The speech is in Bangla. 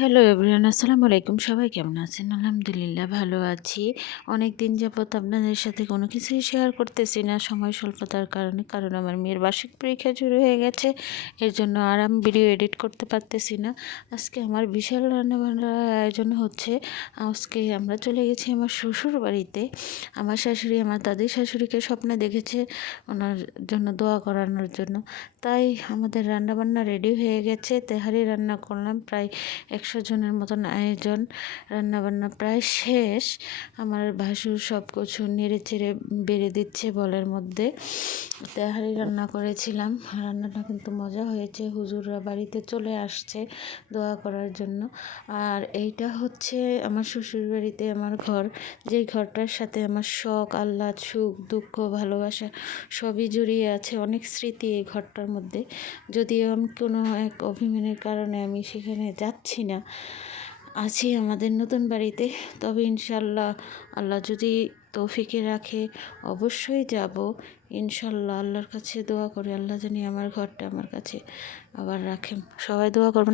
হ্যালো এভরিওয়ান, আসসালামু আলাইকুম। সবাই কেমন আছেন? আলহামদুলিল্লাহ ভালো আছি। অনেক দিন যাবত আপনাদের সাথে কোনো কিছুই শেয়ার করতেছি না সময় স্বল্পতার কারণে, কারণ আমার মেয়ের বার্ষিক পরীক্ষা শুরু হয়ে গেছে। এর জন্য আর আমি ভিডিও এডিট করতে পারতেছি না। আজকে আমার বিশাল রান্নাবান্নার আয়োজন হচ্ছে। আজকে আমরা চলে গেছি আমার শ্বশুর বাড়িতে। আমার শাশুড়ি আমার দাদির শাশুড়িকে স্বপ্নে দেখেছে ওনার জন্য দোয়া করানোর জন্য, তাই আমাদের রান্নাবান্না রেডি হয়ে গেছে। তেহারি রান্না করলাম, প্রায় 100 জনের মতন আয়োজন। রান্নাবান্না প্রায় শেষ। আমার ভাসুর সব কিছু নেড়ে চেড়ে বেড়ে দিচ্ছে বলের মধ্যে। তেহারি রান্না করেছিলাম, রান্নাটা কিন্তু মজা হয়েছে। হুজুররা বাড়িতে চলে আসছে দোয়া করার জন্য। আর এইটা হচ্ছে আমার শ্বশুর বাড়িতে আমার ঘর, যেই ঘরটার সাথে আমার শখ, আহ্লাদ, সুখ, দুঃখ, ভালোবাসা সবই জড়িয়ে আছে। অনেক স্মৃতি এই ঘরটার মধ্যে। যদিও আমি কোনো এক অভিমানের কারণে আমি সেখানে যাচ্ছি না, আছি আমাদের নতুন বাড়িতে। তবে ইনশাল্লাহ আল্লাহ যদি তৌফিকে রাখে অবশ্যই যাব ইনশাল্লাহ। আল্লাহর কাছে দোয়া করে আল্লাহ জানি আমার ঘরটা আমার কাছে আবার রাখেন। সবাই দোয়া করবেন।